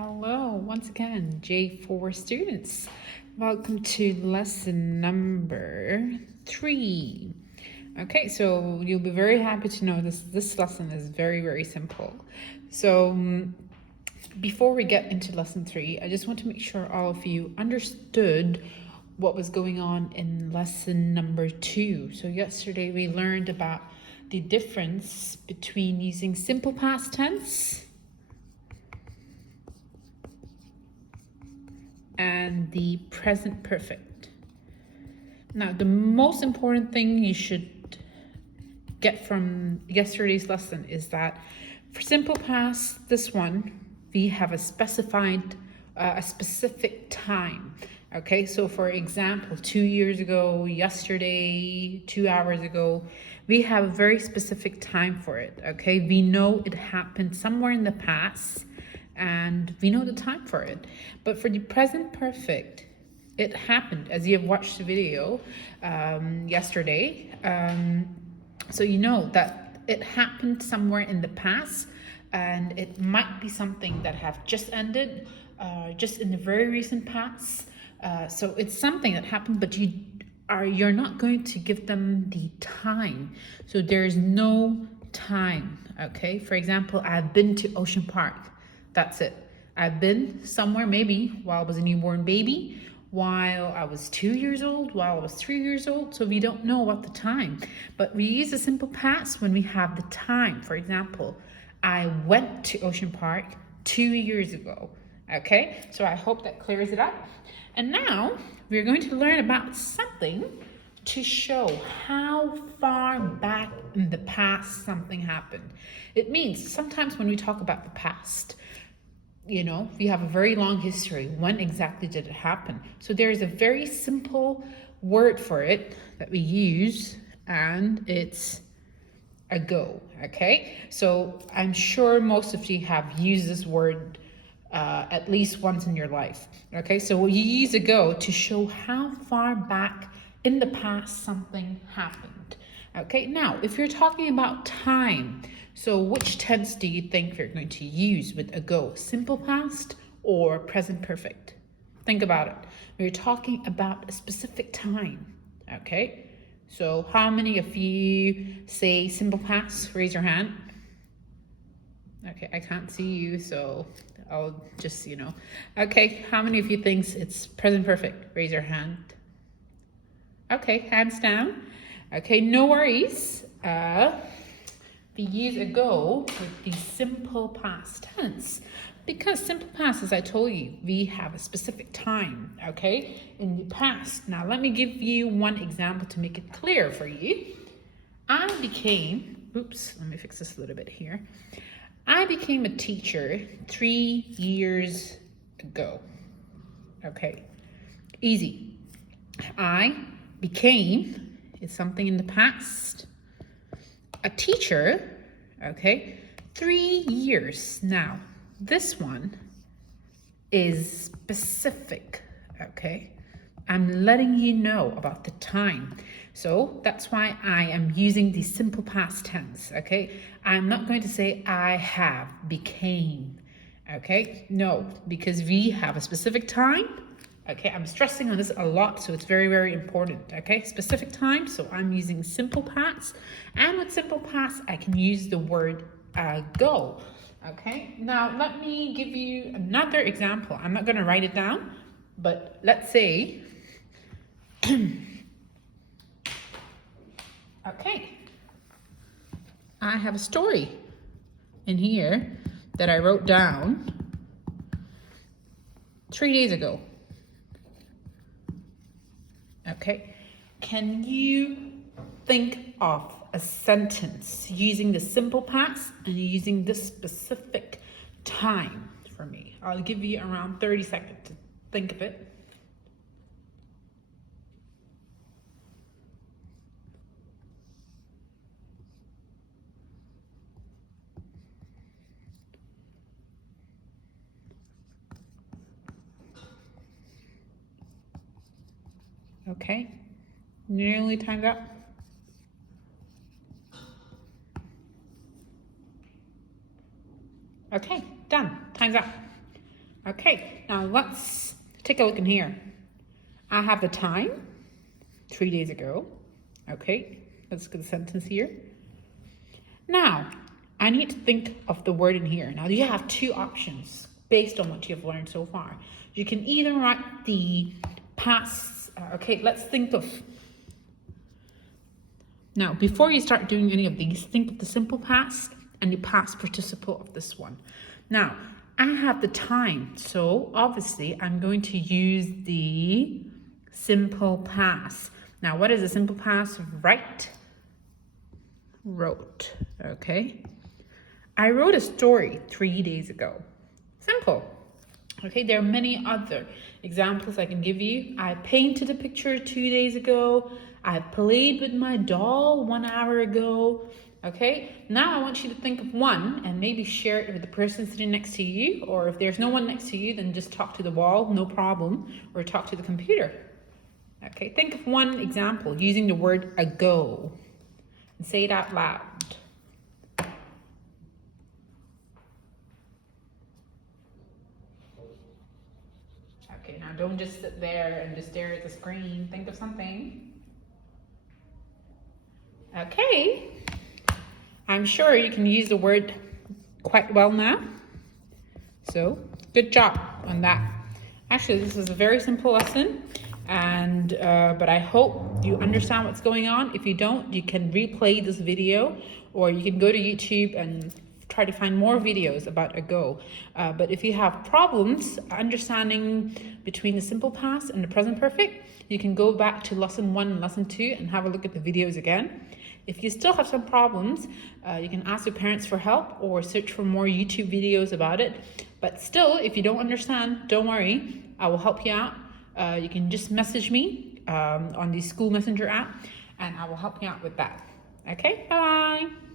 Hello, once again, J4 students. Welcome to lesson number 3. Okay, so you'll be very happy to know this lesson is very simple. So before we get into lesson 3, I just want to make sure all of you understood what was going on in lesson number 2. So yesterday we learned about the difference between using simple past tense and the present perfect. Now, the most important thing you should get from yesterday's lesson is that for simple past, this one, we have a specified, a specific time. Okay, so for example, 2 years ago, yesterday, 2 hours ago, we have a very specific time for it. Okay, we know it happened somewhere in the past and we know the time for it. But for the present perfect, it happened as you have watched the video yesterday. So you know that it happened somewhere in the past, and it might be something that have just ended, just in the very recent past. So it's something that happened, but you're not going to give them the time. So there is no time. Okay, for example, I've been to Ocean Park. That's it. I've been somewhere, maybe while I was a newborn baby, while I was 2 years old, while I was 3 years old. So we don't know what the time, but we use a simple past when we have the time. For example, I went to Ocean Park 2 years ago. Okay, so I hope that clears it up. And now we're going to learn about something to show how far back in the past something happened. It means sometimes when we talk about the past, you know, we have a very long history. When exactly did it happen? So there's a very simple word for it that we use, and it's ago. Okay, so I'm sure most of you have used this word at least once in your life. Okay, so you use ago to show how far back in the past something happened. Okay, now if you're talking about time, so which tense do you think you're going to use with ago? Simple past or present perfect? Think about it. We're talking about a specific time. Okay, so how many of you say simple past? Raise your hand. Okay, I can't see you, so I'll just, Okay, how many of you thinks it's present perfect? Raise your hand. Okay, hands down. Okay, no worries. We use ago with the simple past tense, because simple past, as I told you, we have a specific time, okay, in the past. Now, let me give you one example to make it clear for you. Let me fix this a little bit here. I became a teacher 3 years ago. Okay, easy. I became is something in the past. A teacher, okay, 3 years. Now, this one is specific, okay? I'm letting you know about the time. So that's why I am using the simple past tense, okay? I'm not going to say I have, became, okay? No, because we have a specific time. Okay, I'm stressing on this a lot, so it's very important, okay? Specific time, so I'm using simple past. And with simple past, I can use the word go, okay? Now, let me give you another example. I'm not gonna write it down, but let's say, okay, I have a story in here that I wrote down 3 days ago. Okay, can you think of a sentence using the simple past and using this specific time for me? I'll give you around 30 seconds to think of it. Okay, nearly time's up. Okay, done. Time's up. Okay, now let's take a look in here. I have the time, 3 days ago. Okay, let's look at the sentence here. Now, I need to think of the word in here. Now, you have two options based on what you've learned so far. You can either write the past. Okay, let's think of. Now, before you start doing any of these, think of the simple past and the past participle of this one. Now, I have the time, so obviously I'm going to use the simple past. Now, what is a simple past? Write, wrote, okay? I wrote a story 3 days ago. Simple. Okay, there are many other examples I can give you. I painted a picture 2 days ago. I played with my doll 1 hour ago. Okay, now I want you to think of one and maybe share it with the person sitting next to you, or if there's no one next to you, then just talk to the wall, no problem, or talk to the computer. Okay, think of one example using the word ago and say it out loud. Okay, now don't just sit there and just stare at the screen. Think of something. Okay, I'm sure you can use the word quite well now. So, good job on that. Actually, this is a very simple lesson, and but I hope you understand what's going on. If you don't, you can replay this video, or you can go to YouTube and try to find more videos about ago. But if you have problems understanding between the simple past and the present perfect, you can go back to lesson 1 and lesson 2 and have a look at the videos again. If you still have some problems, you can ask your parents for help or search for more YouTube videos about it. But still, if you don't understand, don't worry, I will help you out. You can just message me on the school messenger app, and I will help you out with that. Okay, bye-bye.